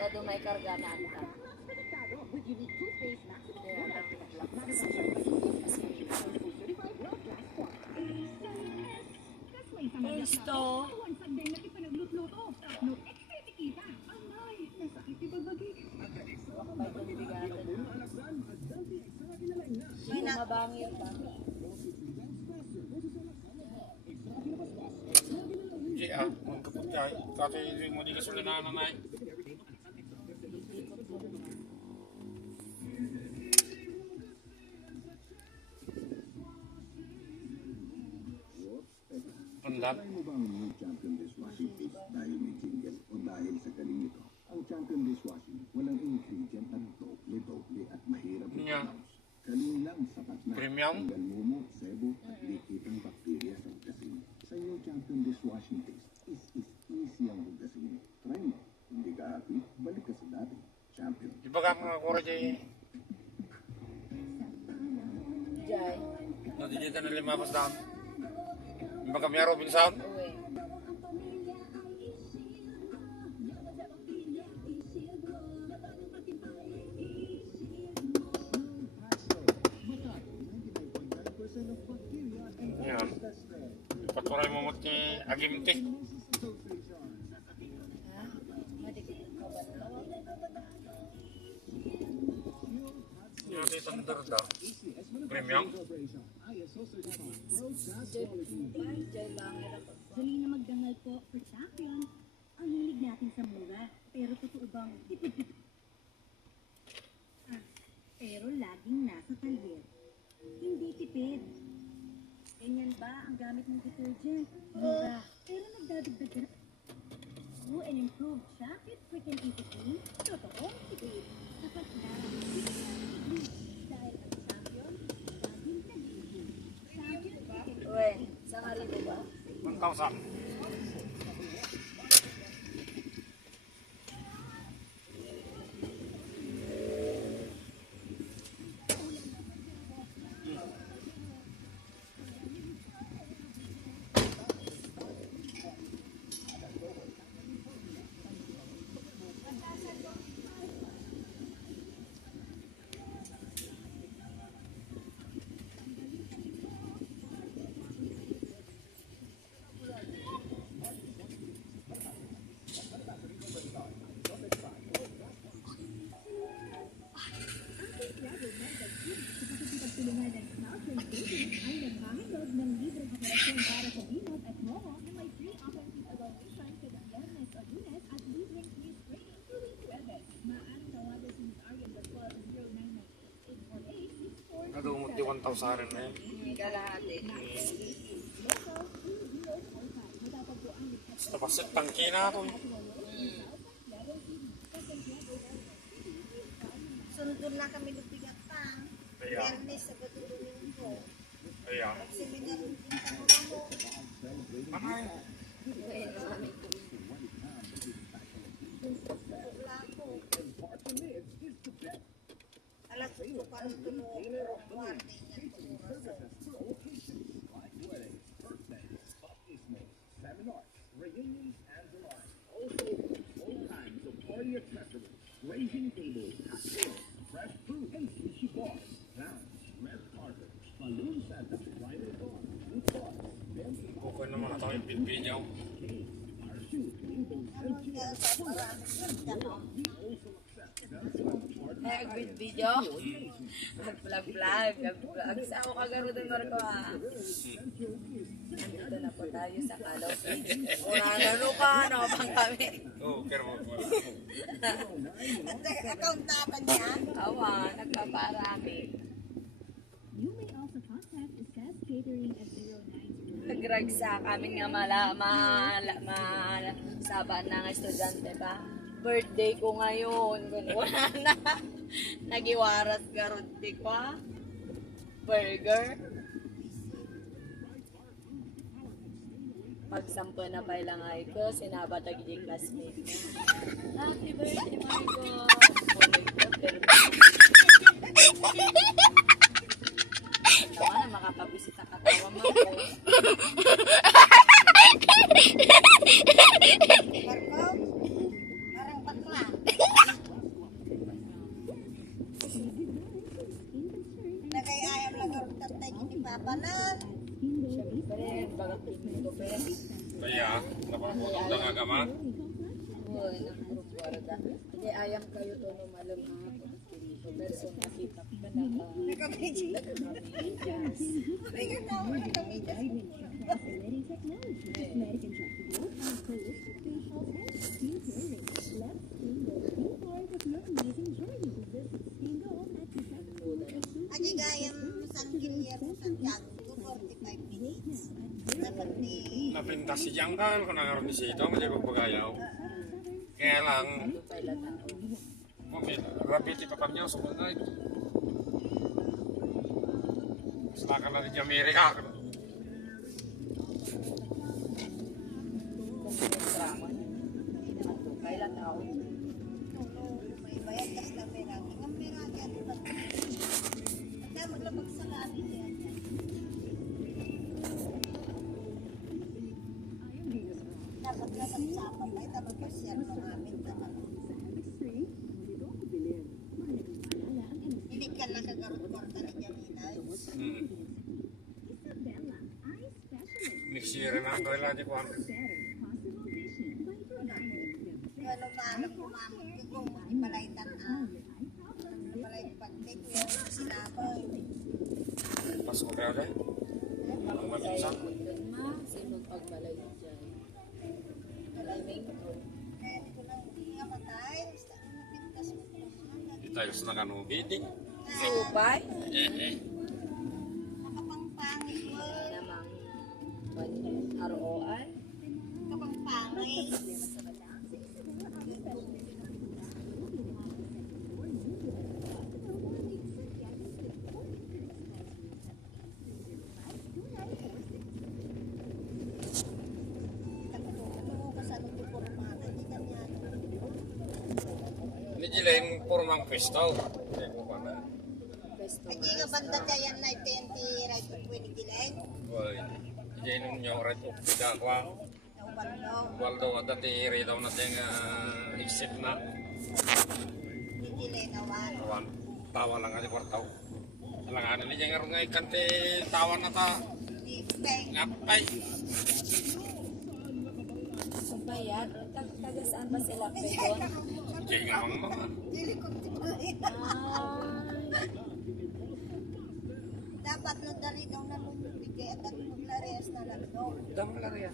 Dado may karga na ata. Gusto. May nabangil pa. Kasi mo di kasulin na nanay. Pandap. Mo bang new champion dishwashing is dahil may jingle o dahil sa galing nito? Ang champion dishwashing, walang ingredient na doble at mahirap i-pronounce. Kaling lang sapat na. Premium. Tanggal mo, sebo at likitang bakterya sa hugasin. Sa new champion dishwashing taste is easy ang hugasin. Try mo. Hindi ka happy, balik ka sa dati. Champion. Iba ka mga kura dyan. Jai. Nadijita na limabas down. Iba kami ang Robinson. Uwe. Yan. Paturay mo mo ti agimti. Ha? Madikit ka ba na? Yan di thunder daw. Premium. Jai bangil ako. Dali na magdangal po for champion. Ang hilig natin sa mura. Pero totoo bang tipid-tipid? Pero laging nasa talyer. Hindi tipid. Ganyan ba ang gamit ng detergent? Mura. Pero nagdadagdag ka na. New and improved Champion Quick and Easy Clean. Totoo, tipid. Sapat na. Hindi na tipid. Dahil ang champion, laging nag-ibig. Champion Quick and Uwe, sa karibo ba? 1,000. Nadumot di 1,000 rin na yun. Kalahati. Basta pasit tangki na ito. Sundon na kami lupigat pa. Kaya. Fairness sa katulungin ko. Kaya. Seminar din sa mga mo. Anay. Wala ko. Alas ko pa rin tulong. Kuwarte niya tulong. Seminars, reunions, and the like. Also, all kinds of party accessories, raising tables, cocktails, fresh fruit, and sushi bars, lounge, red carpet, balloon Santa, bridal bar, food bars, dancing Okay naman ito yung video. parachute, tables, and chairs. Sa maraming ganda. Ay, video. Nag-vlog. Sa ako kagaro din Marco ha. Nandito na po tayo sa Kalaw. Ano ka? Ano bang kami? Oo, pero mo. Account naman niya. Awa, nagpaparami. You may also contact Assess Catering at 09. Nagragsa kami nga saban ng estudyante pa. Birthday ko ngayon. Wala na. Nagiwaras garunti ko ha. Burger. Pagsampo na pa ilang ay ko, sinabatag yung classmate niya. Happy birthday, Marco! Mulig ko, pero... Tawa na makapabisita ka tawa, Marco. Marco, parang bakla. labanan. Siyempre, bagang pinto pa yan. Kaya, napaputong na nga gama. Uy, nakurog warga. Hindi, ayam kayo to no malam mga pagkirito. Pero nakita ka na Nagkamidya. yes. May ganawa nagkamidya. Fascinating technology, cosmetic injectables, and coolest facial and skin care range. Let's Skingo. Be part of your amazing journey. Visit Skingo at Detective. Aji gayam San Guillermo, Santiago, 45 minutes. Dapat ni... Napintas si Jangkan, kung nangaroon ni Sito, hindi pagbagayaw. Kaya lang, Ito pala tao. rapiti pa pag niyo, sumunod. Selakan na rin Amerika. Kung sinatraman. Ito pala tao. May bayad kas na meraki. Ang meraki at iba. Kaya maglabag sa labi niya. Dapat labag sa apatay. Dapat pasyal ng amin. Hindi ka nakagarot-garta ni Jamina. Isabella, eye specialist. Niksira na ang kailan di ko ang Better possible vision by providing the Ano maalam kumamot ko kung ipalaytan ang palay pagtik yung sinabay. Pasko kaya dahil. Ang maminsan. Doon ma, sinong pagbalay dyan. Malaming ko. Kaya di ko nang hindi nga matay. Basta ang napintas mo ko naman. Di tayo sa nakanubiting. Supay? Nakapangpangit mo. Namang ROI? Nakapangpangit. Ano ka sa anong pupormata? Hindi kami ano. Ini jilain purmang pistol. Hindi ko pa na. Pesto Hindi nga banda dyan na iti right of way ni Gilen. Boy, ijain ninyo red up tidak kwa. Nauban no. Waldo ada tiri daw na ting isip na. Ni Gilen awan. Awan tawa lang aja kwartaw. Alangan ini jangan rungai kante tawan na ta. Ni Peng. Ngapay. Sumpayat? Taga saan ba sila Pegon? Ijay nga mga. Dili ko tinuloy. Dapat no dari daw na lumibigay at at maglareas na lang daw. Dama lang ya.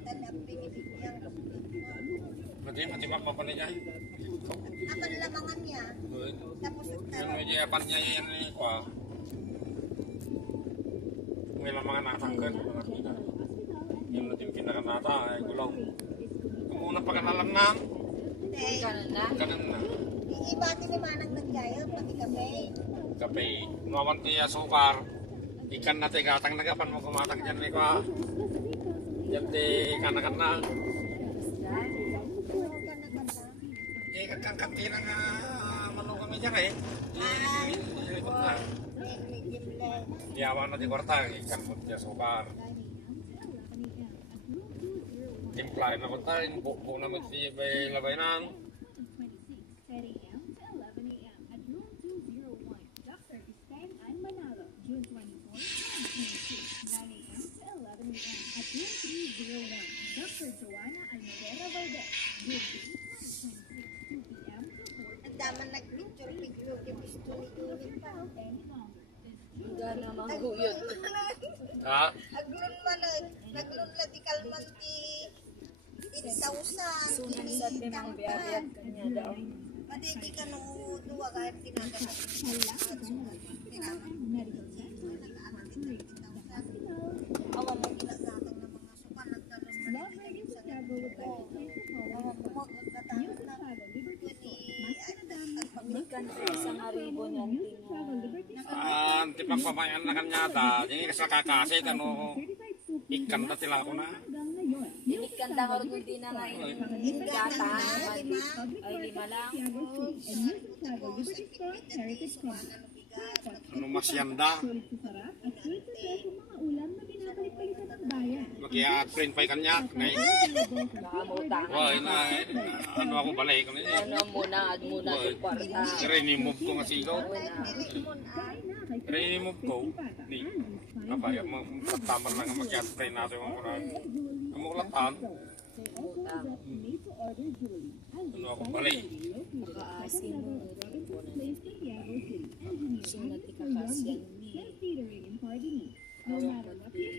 Tanap binibigyan Mati mati makapapani niya. apan lamangan niya. Tapos Yan may jayapan niya yan ni kwa. May lamangan natangkan. Yung natin pinakanata ay gulaw. Kung una pagkanalan na, eh, Ganun na? ganun na. ibati ni Manang nagkaya, pati kami. Kape, mawanti ya sukar. Ikan na tigatang nagapan mo kumatang dyan ni kwa. Yan ti ikan na. Ikan kang kantina nga manong kami dyan eh. Ikot na. Medium lang. Diyawan na di kwarta, ikan mo tiya sukar. Timplahin na kwarta, bukbuk na mo ti labay nang. 10 a.m. to 11 a.m. at room 201, Dr. Isten and Manalo, June 24, 2026, 9 a.m. to 11 a.m. at room 301, Dr. Joanna Almodera Valdez, June 3, 2026, 2 p.m. to 4 Ang daman nag-picture-picture, gibisto ni Dunin pa. any longer. Hanggang naman guyod. Ha? Aglun man, naglun la di kalman ti 8,000. Sunan sa timang biyabiyag kanya daw. Pati ka nung duwa kahit tinaganap. Medical Center, Awa mo ginagatang ng mga sukan. Nagtalon na Love Radio Chicago would like to thank the following Music Travel Liberty Store, Hindi ka na isang aribo niyan. Music Travel Liberty Store, Anti pagpamayan na kanya ta. Jadi sa kakasit ano certified soup ikan na tila ko na. hanggang ngayon. Inikkan lang ako hindi na nga gata naman. Ay, 5 lang. Tiago Street and Music Travel Liberty Store, Heritage Center. Ano masyanda. Sulit sa sarap at sulit sa fresh ang mga ulam na Kaya print pa kanya. Nakamuta. Wah, ano ako balik. Ano muna, ad muna itong kwarta. Remove ko nga sigaw. Remove ko. Ni. Kapag magtatamar lang mag-cat print natin yung mga amulatan. Utang. Ano ako balik. Makaasin mo. Sunod ikakasyan ni. Awang ko di.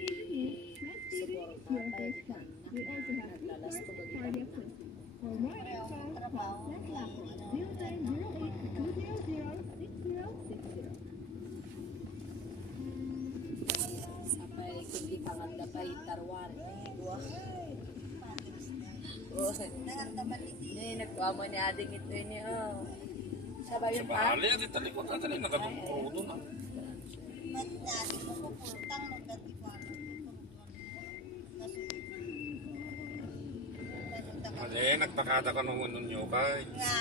Siguro tatay ka na. Naglalas ko bagay ka na. Trabaho. Sapay kundi panganda pa itarwan. Gua. Oh, ni nagkuha mo ni ading ito ni oh. Sabay Sa yung pa. bahali, di tali ko tatali nagkatungkrudo na. Ba't dati ko pupultang nung dati ko ano? Mali, nagpakada ka nung unon nyo kay. Nga,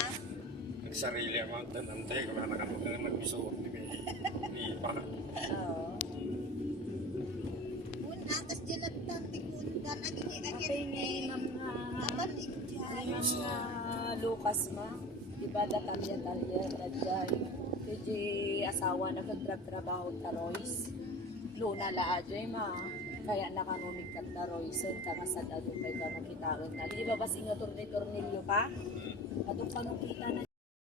Nagsarili ang mga tanante, wala na kami kang nagbisuot ni pa. Oo. atas dyan at tantikundan. Apay ni mga Aban ikjay. mga Lucas ma. Diba datalya-talya radjay. Kaya asawa na kagtrabaho ta Royce. Luna la ajay ma. Kaya nakanumig ka ta Royce. Kamasad ado kay ka nakitaon na. Di ba ba singa tornilyo pa? Atong panukita na